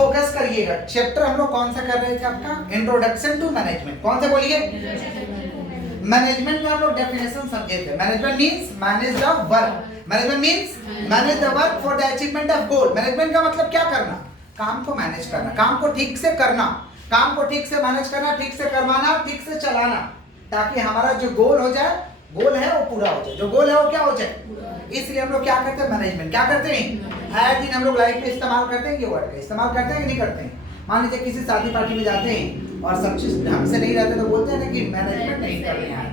Focus करिएगा। Chapter हम लोग कौन सा कर रहे थे आपका? Introduction to management. कौन से बोलिए? मैनेजमेंट में हम लोग डेफिनेशन समझे थे। Management means manage the work. Management means manage the work for the achievement of goal. Management का मतलब क्या करना? काम को मैनेज करना, काम को ठीक से करना, काम को ठीक से मैनेज करना, ठीक से करवाना, ठीक से चलाना, ताकि हमारा जो गोल हो जाए, गोल है वो पूरा हो जाए। जो गोल है वो क्या हो जाए। इसलिए हम लोग क्या करते हैं? मैनेजमेंट। क्या करते हैं? आए दिन हम लोग लाइफ में इस्तेमाल करते हैं ये वर्ड का। इस्तेमाल करते हैं कि नहीं करते हैं? मान लीजिए किसी शादी पार्टी में जाते हैं और सब चीज ढंग से नहीं रहते तो बोलते हैं ना कि मैनेजमेंट नहीं कर रहे हैं,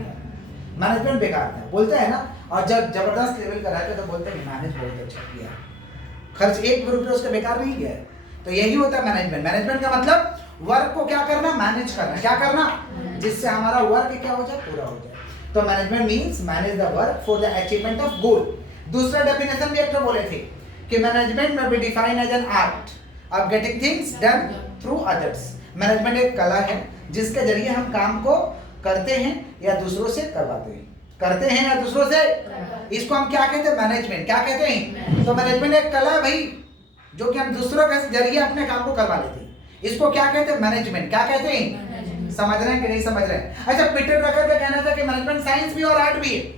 मैनेजमेंट बेकार है, बोलते हैं ना। और जब जबरदस्त लेवल का रहते तो बोलते हैं मैनेज बहुत अच्छा किया, खर्च 1 रुपये उसका बेकार नहीं गया। तो यही होता है मैनेजमेंट। मैनेजमेंट का मतलब वर्क को क्या करना? मैनेज करना। क्या करना? जिससे हमारा वर्क क्या हो जाए? पूरा हो जाए। तो management means manage the work for the achievement of goal. दूसरा डेफिनेशन भी एक तो बोले थे कि मैनेजमेंट में be define as an art of getting things done through others. Management एक कला है जिसके जरिए हम काम को करते हैं या दूसरों से करवाते हैं। करते हैं या दूसरों से, इसको हम क्या कहते हैं? मैनेजमेंट। क्या कहते हैं? तो मैनेजमेंट एक कला है भाई, जो कि हम दूसरों के जरिए अपने काम को करवा लेते हैं। इसको क्या कहते हैं? मैनेजमेंट। क्या कहते हैं? समझ रहे हैं कि नहीं समझ रहे हैं? अच्छा, पीटर ड्रकर का कहना था कि मैनेजमेंट साइंस भी और आर्ट भी है।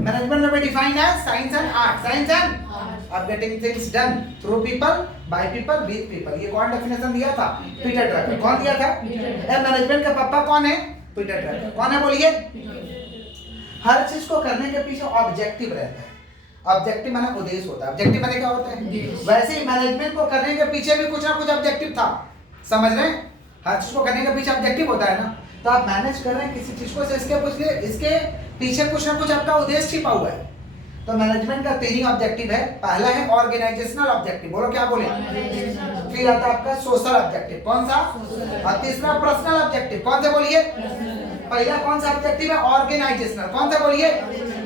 मैनेजमेंट में डिफाइन है science and art. Science end of getting things done through people, by people, with people. ये कौन डेफिनेशन दिया था? Peter Drucker. कौन दिया था? मैनेजमेंट का पापा कौन है? Peter Drucker. कौन है बोलिए? हर चीज को करने के पीछे ऑब्जेक्टिव रहता है। ऑब्जेक्टिव माने उद्देश्य होता है। ऑब्जेक्टिव माने क्या होता है? वैसे ही मैनेजमेंट को करने के पीछे भी कुछ ना कुछ ऑब्जेक्टिव था। समझ रहे हैं? हर चीज को करने के पीछे ऑब्जेक्टिव होता है ना। तो आप मैनेज कर रहे हैं किसी चीज को, इसके पीछे कुछ ना कुछ आपका उद्देश्य छिपा हुआ है। तो मैनेजमेंट का 3 ही ऑब्जेक्टिव है। पहला है ऑर्गेनाइजेशनल ऑब्जेक्टिव। बोलो क्या बोले? फिर आता है आपका सोशल ऑब्जेक्टिव। कौन सा? और तीसरा पर्सनल ऑब्जेक्टिव। कौन सा बोलिए? पहला कौन सा ऑब्जेक्टिव है? ऑर्गेनाइजेशनल। कौन सा बोलिए?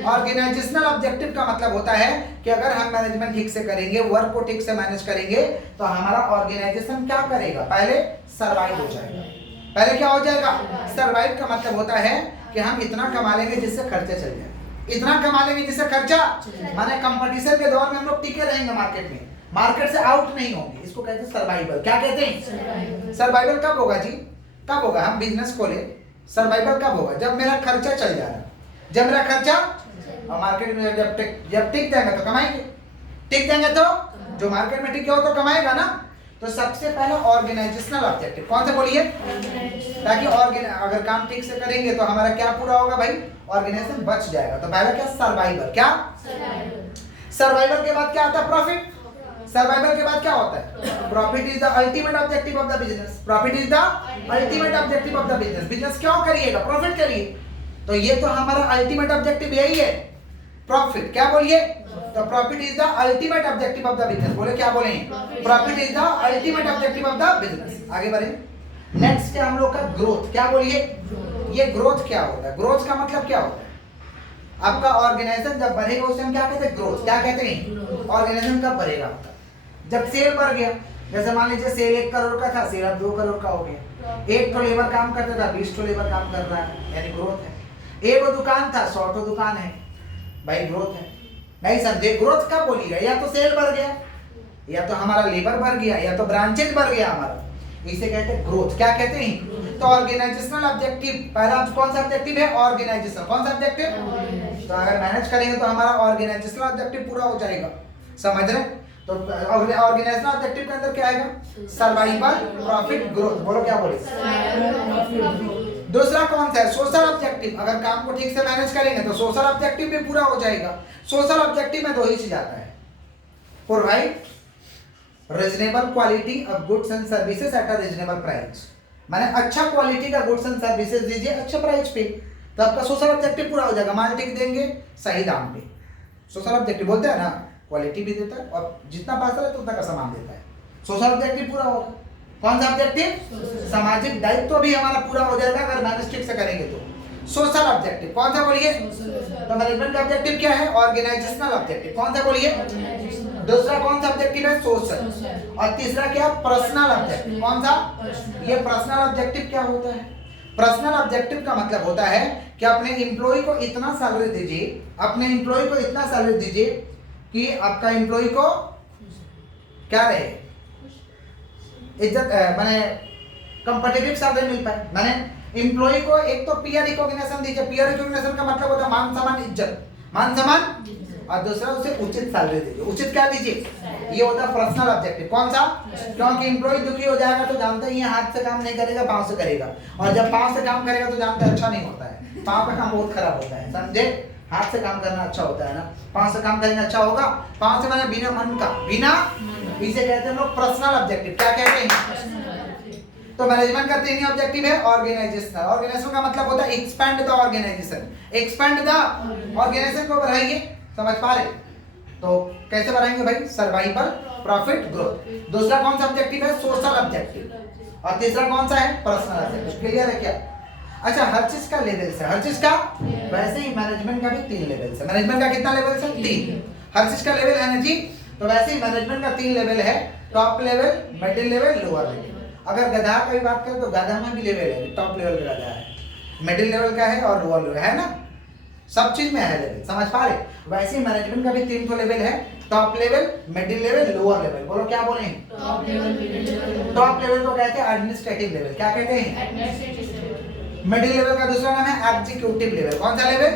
ऑर्गेनाइजेशनल ऑब्जेक्टिव का मतलब होता है कि अगर हम मैनेजमेंट ठीक से करेंगे, वर्क को ठीक से मैनेज करेंगे, तो हमारा ऑर्गेनाइजेशन क्या करेगा? पहले सरवाइव हो जाएगा। पहले क्या हो जाएगा? सरवाइव का मतलब होता है कि हम इतना कमा लेंगे जिससे खर्चे चल जाए। इतना कमा लेंगे जिससे खर्चा, माने कंपटीशन के दौर में हम लोग टिके रहेंगे मार्केट में, मार्केट से आउट नहीं होंगे। इसको कहते हैं सर्वाइवल। क्या कहते हैं? सर्वाइवल कब होगा जी? कब होगा? हम बिजनेस खोले, सर्वाइवल कब होगा? जब मेरा खर्चा चल जा रहा है। जब मेरा खर्चा और मार्केट में जब टिक जाएगा तो कमाएंगे। टिक जाएंगे तो जो मार्केट में टिके हो तो कमाएगा ना। तो सबसे पहला ऑर्गेनाइजेशनल ऑब्जेक्टिव कौन सा बोलिए? ताकि अगर काम ठीक से करेंगे तो हमारा क्या पूरा होगा भाई? ऑर्गेनाइजेशन बच जाएगा। तो पहला क्या? सर्वाइवल। क्या? सर्वाइवल के बाद क्या आता है? प्रॉफिट। सर्वाइवल के बाद क्या होता है? Profit is the ultimate objective of the business. Profit is the ultimate objective of the business. Business क्यों करिएगा? प्रॉफिट के लिए। तो ये तो हमारा अल्टीमेट ऑब्जेक्टिव यही है, प्रॉफिट। क्या बोलिए? तो profit is the ultimate objective of the business. बोले क्या बोले? Profit is the ultimate objective of the business. आगे बढ़े। नेक्स्ट है हम लोग का ग्रोथ। क्या बोलिए? ये ग्रोथ क्या होता है? ग्रोथ का मतलब क्या होता है? आपका ऑर्गेनाइजेशन जब बढ़ेगा उसे हम क्या कहते हैं? ग्रोथ। क्या कहते हैं? ऑर्गेनाइजेशन कब बढ़ेगा? जब सेल बढ़ गया। जैसे मान लीजिए सेल 1 करोड़ का था, सेल अब 2 करोड़ का हो गया। 1 तो लेबर काम करता था, 20 तो लेबर काम कर रहा है, यानी ग्रोथ है। एक दुकान था, 100 तो दुकान है, भाई ग्रोथ है। नहीं समझे? ग्रोथ कब बोलिएगा? या तो सेल बढ़ गया, या तो हमारा लेबर बढ़ गया, या तो ब्रांचेज बढ़ गया हमारा, इसे कहते हैं ग्रोथ। क्या कहते हैं? तो ऑर्गेनाइजेशनल ऑब्जेक्टिव पहला कौन सा ऑब्जेक्टिव है? ऑर्गेनाइजेशन। कौन सा ऑब्जेक्टिव? तो अगर मैनेज करेंगे तो हमारा ऑर्गेनाइजेशनल ऑब्जेक्टिव पूरा हो जाएगा। समझ रहे? तो ऑर्गेनाइजेशनल ऑब्जेक्टिव के अंदर क्या आएगा? Survival, profit, growth. बोलो क्या बोले? दूसरा कौन सा है? Social objective. अगर काम को ठीक से मैनेज करेंगे तो सोशल ऑब्जेक्टिव भी पूरा हो जाएगा। सोशल ऑब्जेक्टिव में 2 ही चीज आता है, provide reasonable quality of goods and services at a reasonable price. माने अच्छा क्वालिटी का गुड्स एंड सर्विसेज दीजिए अच्छे प्राइस पे, तो आपका सोशल ऑब्जेक्टिव पूरा हो जाएगा। माल ठीक देंगे सही दाम पे, सोशल ऑब्जेक्टिव बोलते हैं ना। क्वालिटी भी देता है और जितना पैसा है तो उतना का सामान देता है। सोशल ऑब्जेक्टिव पूरा होगा। कौन सा ऑब्जेक्टिव? सामाजिक दायित्व भी हमारा पूरा हो जाएगा अगर मैनेज ठीक से करेंगे तो। सोशल ऑब्जेक्टिव कौन सा बोलिए? तो मैनेजमेंट का ऑब्जेक्टिव क्या है? Organisational objective. कौन सा बोलिए? दूसरा कौन सा ऑब्जेक्टिव है? सोशल। और तीसरा क्या? Personal objective. कौन सा? ये पर्सनल ऑब्जेक्टिव क्या होता है? पर्सनल ऑब्जेक्टिव का मतलब होता है कि अपने एम्प्लॉय को इतना सैलरी दीजिए, अपने एम्प्लॉय को इतना सैलरी दीजिए कि आपका एम्प्लॉय को क्या रहे? इज्जत माने कंपेटिटिव सैलरी मिल पाए। माने एम्प्लॉय को एक तो पीयर रिकॉग्निशन दीजिए। पीयर रिकॉग्निशन का मतलब होता है मान सम्मान इज्जत, मान सम्मान, और दूसरा उसे उचित सैलरी दीजिए। उचित क्या दीजिए, ये होता है पर्सनल ऑब्जेक्टिव। कौन सा, क्योंकि एम्प्लॉय दुखी हो जाएगा तो जानते ही हाथ से काम नहीं करेगा, पांव से करेगा, और जब पांव से काम करेगा तो जानते हैं अच्छा नहीं होता है, पांव का काम बहुत खराब होता है, समझे। हाथ से काम करना अच्छा होता है ना, पांव से काम करना अच्छा होगा। पांव से माने बिना मन का, बिना, इसे कहते हैं हम लोग पर्सनल ऑब्जेक्टिव। क्या कहते हैं, तो मैनेजमेंट का तीन ही ऑब्जेक्टिव है। ऑर्गेनाइजेशन, ऑर्गेनाइजेशन का मतलब होता है expand the organisation, expand the organisation को बढ़ाइए। समझ पा रहे, तो कैसे बढ़ाएंगे भाई, सर्वाइवल, प्रॉफिट, ग्रोथ। दूसरा कौन सा ऑब्जेक्टिव है, सोशल ऑब्जेक्टिव, और तीसरा कौन सा है, पर्सनल ऑब्जेक्टिव। क्लियर है क्या। अच्छा, हर चीज का लेवल से, हर चीज का, वैसे ही मैनेजमेंट का भी 3 लेवल से। मैनेजमेंट का कितना लेवल से, 3। हर चीज का लेवल है ना जी, तो वैसे ही मैनेजमेंट का 3 लेवल है, top level, middle level, lower level. अगर गधा की बात करें तो गधा में भी लेवल है, टॉप लेवल का गधा है, मिडिल लेवल का है और लोअर लेवल है ना, सब चीज में है लेवल। समझ पा रहे, वैसे ही मैनेजमेंट का भी 3 तो लेवल है, top level, middle level, lower level. बोलो क्या बोले, टॉप लेवल को कहते हैं एडमिनिस्ट्रेटिव लेवल। क्या कहते हैं, मिडिल लेवल का दूसरा नाम है एग्जीक्यूटिव लेवल। कौन सा लेवल,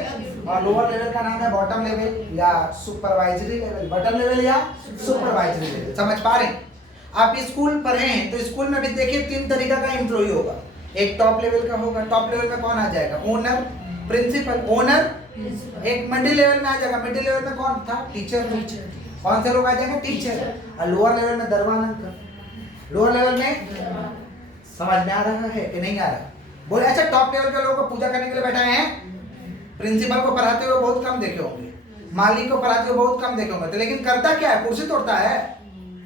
और लोअर लेवल का नाम है बॉटम लेवल या सुपरवाइजरी लेवल। बॉटम लेवल या सुपरवाइजरी लेवल। समझ पा रहे, आप स्कूल पढ़े हैं तो स्कूल में भी देखिए 3 तरीका का एम्प्लॉय होगा। एक टॉप लेवल का होगा, टॉप लेवल में कौन आ जाएगा, ओनर, प्रिंसिपल, ओनर। एक मिडिल लेवल में आ जाएगा, मिडिल लेवल में कौन था, टीचर। कौन से लोग आ जाएंगे, टीचर। और लोअर लेवल में दरवान। लोअर लेवल में समझ में आ रहा है कि नहीं आ रहा, बोले। अच्छा, टॉप लेवल के लोगों को पूजा करने के लिए बैठाए हैं, प्रिंसिपल को पढ़ाते हुए बहुत कम देखे होंगे, मालिक को पढ़ाते हुए बहुत कम देखे होंगे, तो लेकिन करता क्या है, कुर्सी तोड़ता है।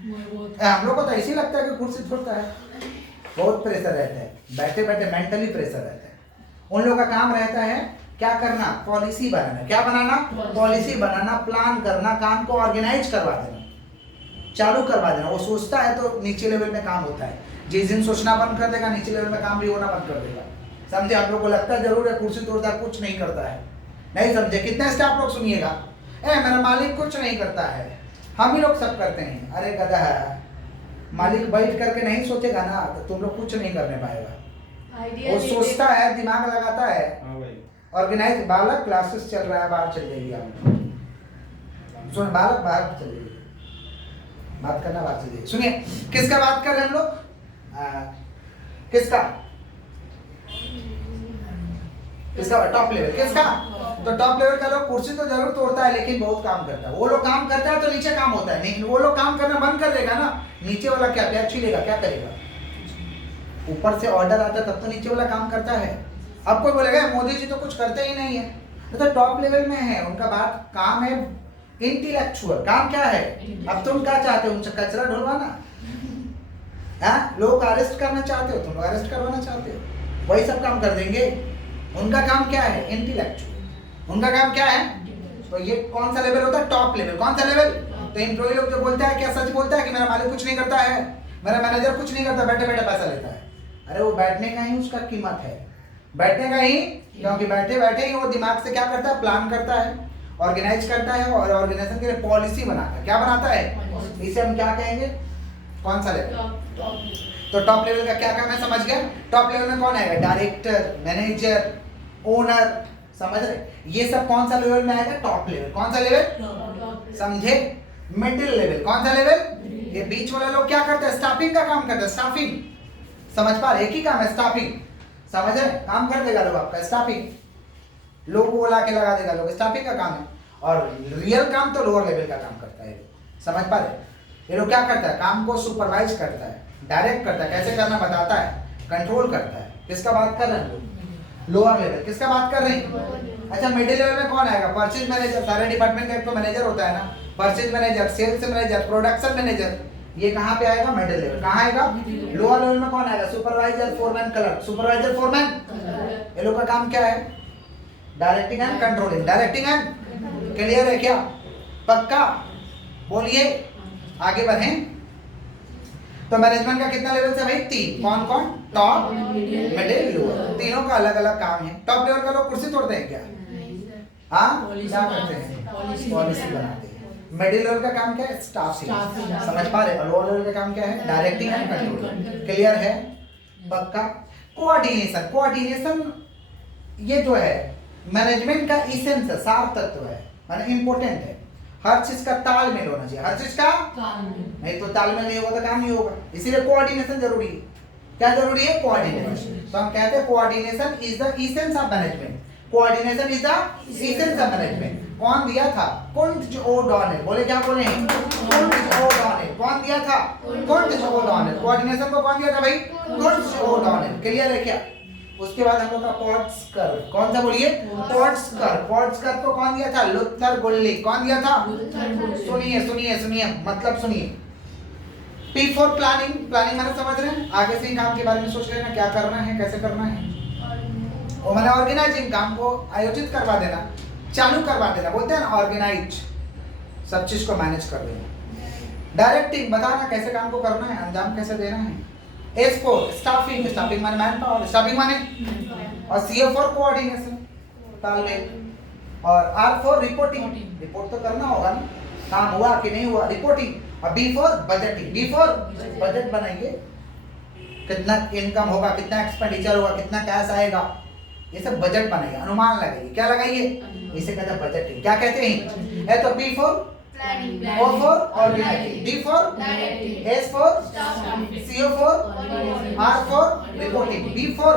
हम लोग को तो ऐसे लगता है कि कुर्सी तोड़ता है, बहुत प्रेशर रहता है, बैठे बैठे मेंटली प्रेशर रहता है। उन लोगों का काम रहता है क्या करना, पॉलिसी बनाना। क्या बनाना, पॉलिसी बनाना, प्लान करना, काम को ऑर्गेनाइज करवा देना, चालू करवा देना। वो सोचता है तो नीचे लेवल में काम होता है, जिस दिन सोचना बंद कर देगा नीचे लेवल में काम भी होना बंद कर देगा। समझे, आप लोग को लगता है जरूर है कुर्सी तोड़ता है, कुछ नहीं करता है, नहीं समझे। कितने स्टाफ लोग सुनिएगा, मेरा मालिक कुछ नहीं करता है, हम ही लोग सब करते हैं। अरे गधा है, मालिक बैठ करके नहीं सोचेगा ना तो तुम लोग कुछ नहीं करने पाएगा। वो सोचता है, दिमाग लगाता है, ऑर्गेनाइज। बालक क्लासेस चल रहा है, बाहर चल जाइए आप। सुन बालक, बाहर चल जाइए, बात करना, बात चल जाइए। सुनिए, किसका बात कर रहे हैं हम लोग, किसका, किसका, टॉप लेवल। किसका, तो टॉप लेवल का लोग कुर्सी तो जरूर तोड़ता है लेकिन बहुत काम करता है। वो लोग काम करता है तो नीचे काम होता है, नहीं वो लोग काम करना बंद कर देगा ना, नीचे वाला क्या पैर छीलेगा, क्या करेगा। ऊपर से ऑर्डर आता है तब तो नीचे वाला काम करता है। अब कोई बोलेगा मोदी जी तो कुछ करते ही नहीं है, तो टॉप लेवल में है, उनका बात काम है इंटेलेक्चुअल। काम क्या है, अब तुम क्या चाहते हो, उनसे कचरा ढुलवाना, लोग अरेस्ट करना चाहते हो, तुम अरेस्ट करवाना चाहते हो, वही सब काम कर देंगे। उनका काम क्या है, इंटेलेक्चुअल। उनका काम क्या है, तो ये कौन सा लेवल होता है, टॉप लेवल। कौन सा लेवल, तो एम्प्लॉय लोग जो बोलता है क्या सच बोलता है कि मेरा मालिक कुछ नहीं करता है, मेरा मैनेजर कुछ नहीं करता, बैठे बैठे पैसा लेता है। अरे वो बैठने का ही उसका कीमत है, बैठने का ही, क्योंकि बैठे बैठे ही वो दिमाग से क्या करता है, प्लान करता है, ऑर्गेनाइज करता है, और ऑर्गेनाइजेशन के लिए पॉलिसी बनाता है। क्या बनाता है, इसे हम क्या कहेंगे, कौन सा लेवल, तो टॉप लेवल का क्या काम है, समझ गए। टॉप लेवल में कौन आएगा, डायरेक्टर, मैनेजर, ओनर, समझ रहे, ये सब कौन सा लेवल में आएगा, टॉप लेवल। कौन सा लेवल, समझे। मिडिल लेवल, कौन सा लेवल, ये बीच वाले लोग क्या करते हैं, स्टाफिंग का काम करते हैं, स्टाफिंग। समझ पा रहे, एक ही काम है स्टाफिंग, समझ रहे, काम कर देगा लोग आपका स्टाफिंग, लोग को ला के लगा देगा लोग, स्टाफिंग का काम है। और रियल काम तो लोअर लेवल का काम करता है, समझ पा रहे। ये लोग क्या करता है, काम को सुपरवाइज करता है, डायरेक्ट करता है, कैसे करना बताता है, कंट्रोल करता है। किसका बात कर रहे हैं, लोअर लेवल। किसका बात कर रहे हैं, अच्छा मिडिल लेवल में कौन आएगा, परचेज मैनेजर। सारे डिपार्टमेंट का एक तो मैनेजर होता है ना, purchase manager, sales manager, production manager, ये कहाँ पे आएगा, मिडिल लेवल। कहाँ आएगा, लोअर लेवल में कौन आएगा, supervisor, foreman, clerk. Supervisor, foreman, ये लोग का काम क्या है, directing and controlling. Directing and, clear है क्या, पक्का, बोलिए, आगे बढ़ें। तो मैनेजमेंट का कितना लेवल से भाई, 3। कौन कौन, टॉप, मिडिल, लोअर, तीनों का अलग अलग काम है। टॉप लेवल का लोग कुर्सी तोड़ते हैं क्या, हाँ क्या करते हैं, पॉलिसी बनाते हैं। मिडिल लेवल का काम क्या है? स्टाफिंग। समझ पा रहे? और लोअर लेवल का काम क्या है? Directing and control. क्लियर है? पक्का? कोऑर्डिनेशन, कोऑर्डिनेशन ये जो है मैनेजमेंट का इसेंस है, सार तत्व है, माने इंपॉर्टेंट है। हर चीज का तालमेल होना चाहिए, हर चीज का नहीं तो तालमेल नहीं होगा तो काम नहीं होगा। इसीलिए कोऑर्डिनेशन जरूरी है। क्या जरूरी है? कोऑर्डिनेशन। तो हम कहते हैं coordination is the essence of management. Coordination is the essence of management. कौन दिया था? कुंट ओडॉनेल। बोले क्या बोले? कुंट ओडॉनेल। कौन दिया था? कुंट ओडॉनेल। कोऑर्डिनेशन को कौन दिया था भाई? कुंट ओडॉनेल। क्लियर है क्या? उसके बाद हम लोग का पोर्ट्सकर। कौन सा बोलिए? पोर्ट्सकर। पोर्ट्सकर को कौन दिया था? लुथर गुल्ली। कौन दिया था? सुनिए सुनिए सुनिए, मतलब सुनिए। P for planning. प्लानिंग माने समझ रहे हैं? आगे से ही काम के बारे में सोच लेना, क्या करना है, कैसे करना है। वो माने ऑर्गेनाइजिंग, काम को आयोजित करवा देना, चालू करवा देना, बोलते हैं ना ऑर्गेनाइज, सब चीज को मैनेज कर देना। डायरेक्टिंग, बताना कैसे काम को करना है, अंजाम कैसे देना है। S for staffing. स्टाफिंग माने मैन पावर, स्टाफिंग माने, और C फॉर कोऑर्डिनेशन, तालमेल, और R फॉर रिपोर्टिंग। रिपोर्ट तो करना होगा ना, काम हुआ कि नहीं हुआ, रिपोर्टिंग। और B for budgeting. B for budget बनाइए, कितना इनकम होगा, कितना एक्सपेंडिचर होगा, कितना कैश आएगा, ये सब बजट बनाइए, अनुमान लगाइए। क्या लगाइए? इसे कहते हैं बजटिंग। क्या कहते हैं? ए तो P for planning, O for organising, D for directing, S for staffing, C for R for reporting, B for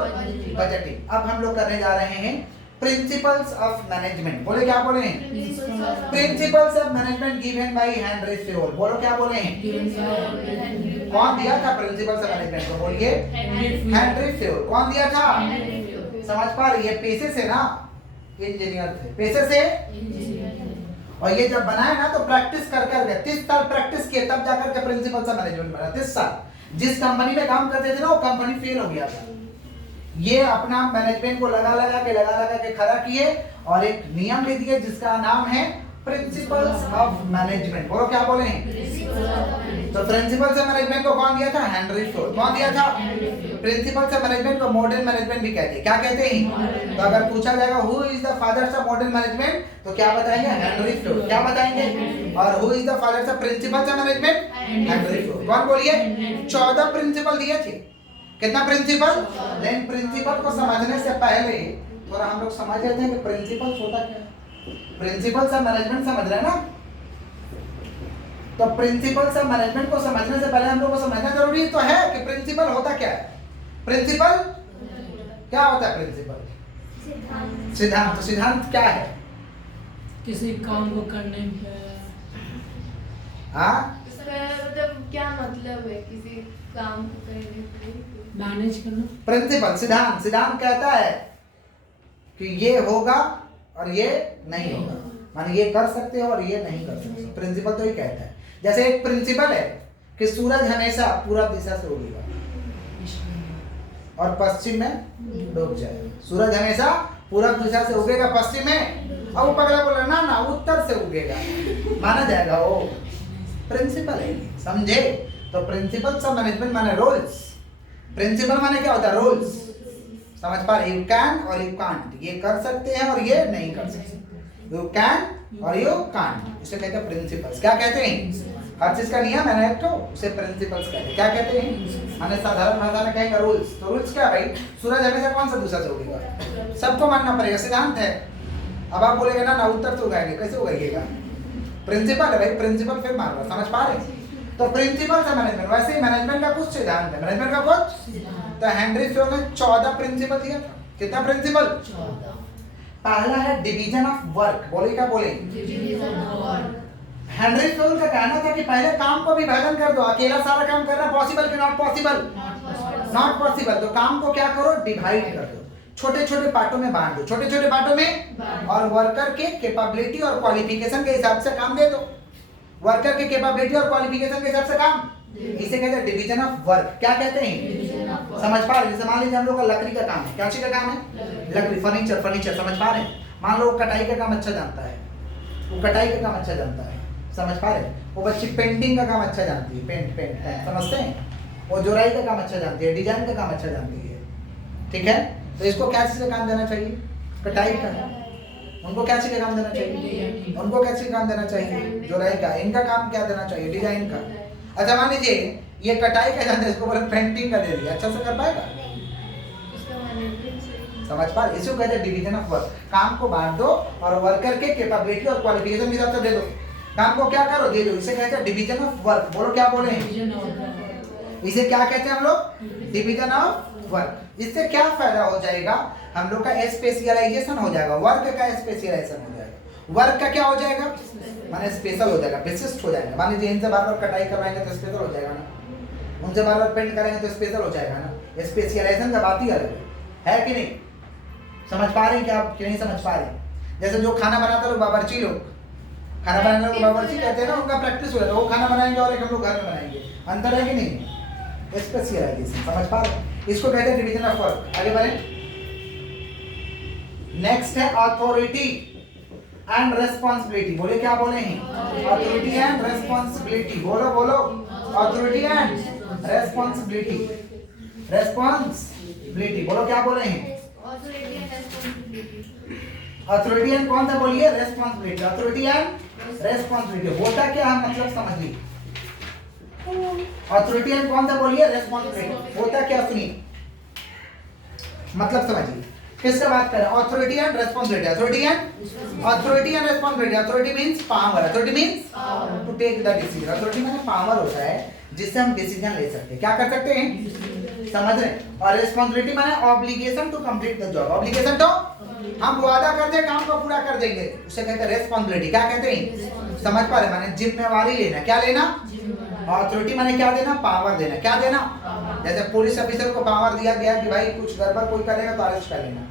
budgeting. अब हम लोग करने जा रहे हैं प्रिंसिपल्स ऑफ मैनेजमेंट। बोले क्या बोले हैं? Principles of management given by Henry Fayol. बोलो क्या बोले हैं? कौन दिया था प्रिंसिपल्स ऑफ मैनेजमेंट को? बोलिए हेनरी फ्योल। कौन दिया था? समझ पा रही है? पेशे से ना इंजीनियर थे, पेशे से। और ये जब बनाया ना तो प्रैक्टिस कर कर गए, 30 साल प्रैक्टिस किए तब जाकर के प्रिंसिपल्स ऑफ मैनेजमेंट बना। 30 साल जिस कंपनी में काम करते थे ना वो कंपनी फेल हो गया था। ये अपना मैनेजमेंट को लगा लगा के खड़ा किए और एक नियम ले दिए जिसका नाम है प्रिंसिपल्स ऑफ मैनेजमेंट। बोलो क्या बोले हैं? तो प्रिंसिपल्स ऑफ मैनेजमेंट को कौन दिया था? Henry Fayol. कौन दिया था? प्रिंसिपल्स ऑफ मैनेजमेंट को मॉडर्न मैनेजमेंट भी कहते हैं। क्या कहते हैं? तो अगर पूछा जाएगा who is the fathers of modern management तो क्या बताएंगे? Henri Fayol. क्या बताएंगे? और who is the fathers of principles of management? Henri Fayol. कौन बोलिए? 14 प्रिंसिपल दिए थे। कितना प्रिंसिपल? लेकिन प्रिंसिपल को समझने से पहले थोड़ा हम लोग समझ लेते हैं कि प्रिंसिपल्स होता क्या है। प्रिंसिपल्स ऑफ मैनेजमेंट समझ रहे हैं ना? तो प्रिंसिपल्स ऑफ मैनेजमेंट को समझने से पहले हम लोग को समझना जरूरी तो है कि प्रिंसिपल होता क्या है। प्रिंसिपल क्या होता है? प्रिंसिपल सिद्धांत। तो सिद्धांत क्या है? किसी काम को करने पे मतलब क्या मतलब है किसी काम को करने पे? मैनेज करना। प्रिंसिपल सिद्धांत। सिद्धांत कहता है कि ये होगा और ये नहीं होगा, माने ये कर सकते हो और ये नहीं कर सकते। प्रिंसिपल तो ये कहता है, जैसे एक प्रिंसिपल है कि सूरज हमेशा पूरब दिशा से उगेगा और पश्चिम में डूब जाएगा। सूरज हमेशा पूरब दिशा से उगेगा, पश्चिम में, और वो पगला बोल रहा ना उत्तर से उगेगा, माना जाएगा वो प्रिंसिपल है। समझे? तो प्रिंसिपल्स ऑफ मैनेजमेंट माने रूल्स। प्रिंसिपल माने क्या होता है? रूल्स। समझ पा रहे? यू कैन और यू कांट, ये कर सकते हैं और ये नहीं कर सकते। यू कैन और यू कांट, इसे कहते हैं प्रिंसिपल्स। क्या कहते हैं? हर चीज का नियम है ना एक, तो उसे प्रिंसिपल्स कहते हैं। क्या कहते हैं? माने साधारण भाषा में कहेंगे रूल्स। तो रूल्स क्या भाई? सूरज हमेशा कौन सा दिशा से उगेगा, सबको मानना पड़ेगा, सिद्धांत है। अब आप बोलेगे ना उत्तर से उगाएंगे, कैसे उगाइएगा? प्रिंसिपल है भाई, प्रिंसिपल फिर मान लो। समझ पा रहे? तो प्रिंसिपल से मैनेजमेंट, वैसे ही मैनेजमेंट का कुछ सिद्धांत है। मैनेजमेंट का कुछ, तो हेनरी फ्योल ने 14 प्रिंसिपल दिया था। कितना प्रिंसिपल? 14। पहला है डिवीजन ऑफ वर्क। बोले क्या बोले? Division of work. Henry Fayol का कहना था कि पहले काम को विभाजन कर दो। अकेला सारा काम करना पॉसिबल कि नॉट पॉसिबल? Not possible. तो काम को क्या करो? डिवाइड कर दो, छोटे छोटे पार्टों में बांट दो, छोटे छोटे पार्टों में, और वर्कर के कैपेबिलिटी और क्वालिफिकेशन के हिसाब से काम दे दो। वर्कर के कैपेबिलिटी और क्वालिफिकेशन के हिसाब से काम, इसे कहते हैं डिवीजन ऑफ वर्क। क्या कहते हैं? समझ पा रहे? जैसे मान लीजिए हम लोग का लकड़ी का काम है। क्या चीज का काम है? लकड़ी, फर्नीचर। फर्नीचर समझ पा रहे? मान लो कटाई का काम अच्छा जानता है, वो कटाई का काम अच्छा जानता है। समझ पा रहे? वो बच्ची पेंटिंग का काम अच्छा जानती है, पेंट पेंट पेंट, समझते हैं? वो जोड़ाई का काम अच्छा जानती है, डिजाइन का काम अच्छा जानती है। ठीक है? तो इसको क्या चीज का काम देना चाहिए? कटाई का। उनको क्या चीज का काम देना चाहिए? उनको क्या चीज का काम देना चाहिए? जो रहेगा इनका काम क्या देना चाहिए? डिजाइन का। अच्छा मान लीजिए ये कटाई का जानते हैं, इसको बोले पेंटिंग का दे दिया, अच्छा से कर पाएगा? उसका मैनेजमेंट सही। समझ पा रहे? इसको कहते हैं डिवीजन ऑफ वर्क। काम को बांट दो और वर्कर के कैपेबिलिटी और क्वालिफिकेशन के हिसाब से दे दो। काम को क्या करो दे दो, इसे कहते हैं डिवीजन ऑफ वर्क। बोलो क्या बोले हैं? डिवीजन ऑफ इसे क्या कहते हैं हम लोग? Division of work. इससे क्या फायदा हो जाएगा? हम लोग का स्पेशलाइजेशन हो जाएगा, वर्क का स्पेशलाइजेशन हो जाएगा। वर्क का क्या हो जाएगा? माने स्पेशल हो जाएगा, विशिष्ट हो जाएगा। मान लीजिए इनसे बार-बार कटाई करवाएंगे तो स्पेशल हो जाएगा ना, उनसे बार-बार पेंट करेंगे तो स्पेशल हो जाएगा ना। स्पेशलाइजेशन का बात ही अलग है कि नहीं? समझ पा रहे हैं क्या आप कि नहीं समझ पा रहे हैं? जैसे जो खाना बनाते लोग बावर्ची लोग, खाना बनाने वालों को बावर्ची कहते हैं ना, उनका प्रैक्टिस हो जाता है। वो खाना बनाएंगे और एक हम लोग घर में बनाएंगे, अंतर है कि नहीं? स्पेशलाइजेशन। समझ पा रहे हैं? इसको कहते हैं डिवीजन ऑफ वर्क। आगे बढ़े। नेक्स्ट है अथॉरिटी एंड रेस्पॉन्सिबिलिटी। बोले क्या बोले हैं? Authority and responsibility. बोलो बोलो, अथॉरिटी एंड रेस्पॉन्सिबिलिटी। रेस्पॉन्सिबिलिटी बोलो क्या बोले हैं? Authority and responsibility. Authority and कौन सा बोलिए? रेस्पॉन्सिबिलिटी। अथॉरिटी एंड रेस्पॉन्सिबिलिटी होता क्या है मतलब समझ लीजिए। अथॉरिटी एंड कौन सा बोलिए? रेस्पॉन्सिबिलिटी होता क्या सुनिए, मतलब समझिए किसका बात कर रहे हैं? Authority and responsibility. Authority and responsibility. Authority means power. Authority means to take the decision. Authority माने पावर होता है जिससे हम डिसीजन ले सकते हैं, क्या कर सकते हैं, समझ रहे हैं। और रेस्पॉन्सिबिलिटी माने obligation to complete the job. Obligation तो हम वादा करते हैं काम को पूरा कर देंगे, उसे कहते हैं रेस्पॉन्सिबिलिटी। क्या कहते हैं? समझ पा रहे माने जिम्मेवारी लेना। क्या लेना? अथॉरिटी माने क्या देना? पावर देना। क्या देना? जैसे पुलिस ऑफिसर को पावर दिया गया कि भाई कुछ गड़बड़ कोई करेगा तो अरेस्ट कर लेना,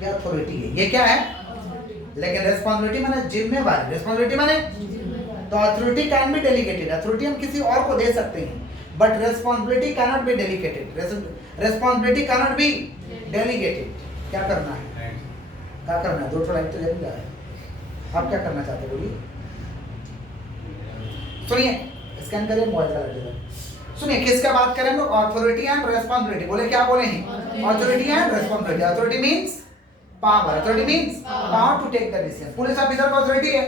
ये अथॉरिटी है, ये क्या है? लेकिन रेस्पॉन्सिबिलिटी माने जिम्मेवारी। रेस्पॉन्सिबिलिटी माने तो authority can be delegated. Authority हम किसी और को दे सकते हैं, but responsibility can not be delegated. Responsibility can not be delegated. क्या करना है? क्या करना है? 2 लाइन तो जरूर है। आप क्या करना चाहते हो बोलिए? सुनिए, स्कैन करिए मोबाइल का लगेगा। सुनिए किसका बात करें हम लोग? Authority and responsibility. बोले क्या बोले हैं? Authority and responsibility. Authority means power. Authority means power to take the decision. Police officer को अथॉरिटी है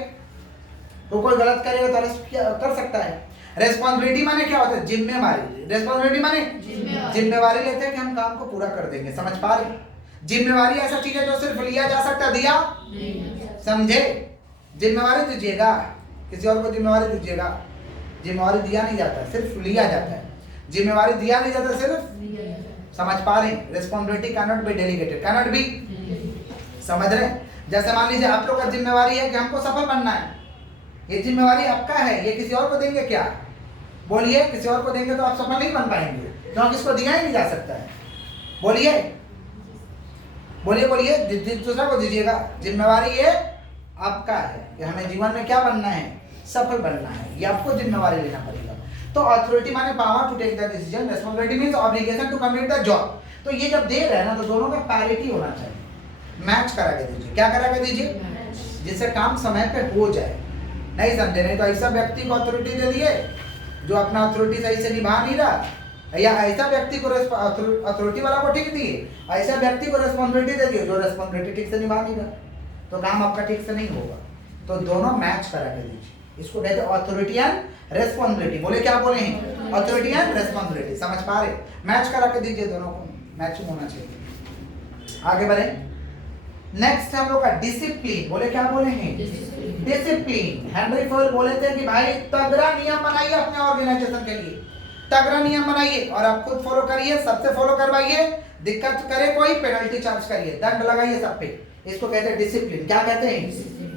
तो कोई गलत करेगा तो अरेस्ट कर सकता है। रेस्पॉन्सिबिलिटी माने क्या होता है? जिम्मेवारी। रेस्पॉन्सिबिलिटी माने जिम्मेवारी लेते हैं कि हम काम को पूरा कर देंगे। समझ पा रहे? जिम्मेवारी ऐसा चीज है जो सिर्फ लिया जा सकता है, दिया समझे? जिम्मेवारी दीजिएगा, किसी और को जिम्मेवारी दीजिएगा, जिम्मेवारी दिया नहीं जाता, सिर्फ लिया जाता है। जिम्मेवारी दिया नहीं जाता, सिर्फ। समझ पा रहे हैं? Responsibility can not be delegated, can not be. समझ रहे हैं? जैसे मान लीजिए आप लोग का जिम्मेवारी है कि हमको सफल बनना है, ये जिम्मेवारी आपका है, ये किसी और को देंगे क्या? बोलिए, किसी और को देंगे तो आप सफल नहीं बन पाएंगे, क्योंकि इसको दिया ही नहीं जा सकता है। बोलिए बोलिए बोलिए, दूसरा को दीजिएगा। जिम्मेवारी ये आपका है कि हमें जीवन में क्या बनना है? सफल बनना है, ये आपको जिम्मेवारी लेना पड़ेगा। तो अथॉरिटी माने power to take the decision, responsibility means obligation to complete the job. तो ये जब दे रहे हैं ना तो दोनों का पैरिटी होना चाहिए, मैच करा के दीजिए। क्या करा के दीजिए? जिससे काम समय पे हो जाए। नहीं समझे? नहीं तो ऐसा व्यक्ति को अथॉरिटी दे दिए जो अपना अथॉरिटी सही से निभा नहीं रहा, या ऐसा व्यक्ति को अथॉरिटी वाला को ठीक दिए, ऐसा व्यक्ति को रेस्पॉन्सिबिलिटी दे दिए जो रेस्पॉन्सिबिलिटी ठीक से निभा नहीं रहा, तो काम आपका ठीक से नहीं होगा। तो दोनों मैच करा के दीजिए, इसको कहते हैं अथॉरिटी एंड रेस्पॉन्सिबिलिटी। बोले क्या बोले हैं? Authority and responsibility. समझ पा रहे? मैच करा के दीजिए, दोनों को मैचिंग होना चाहिए। आगे बढ़े। नेक्स्ट हम लोग का डिसिप्लिन। बोले क्या बोले हैं? डिसिप्लिन। हेनरी फोर्ड बोले थे कि भाई तगड़ा नियम बनाइए अपने ऑर्गेनाइजेशन के लिए, तगड़ा नियम बनाइए और आप खुद फॉलो करिए, सबसे फॉलो करवाइए, दिक्कत करे कोई पेनल्टी चार्ज करिए, दंड लगाइए सब पे। इसको कहते हैं डिसिप्लिन। क्या कहते हैं?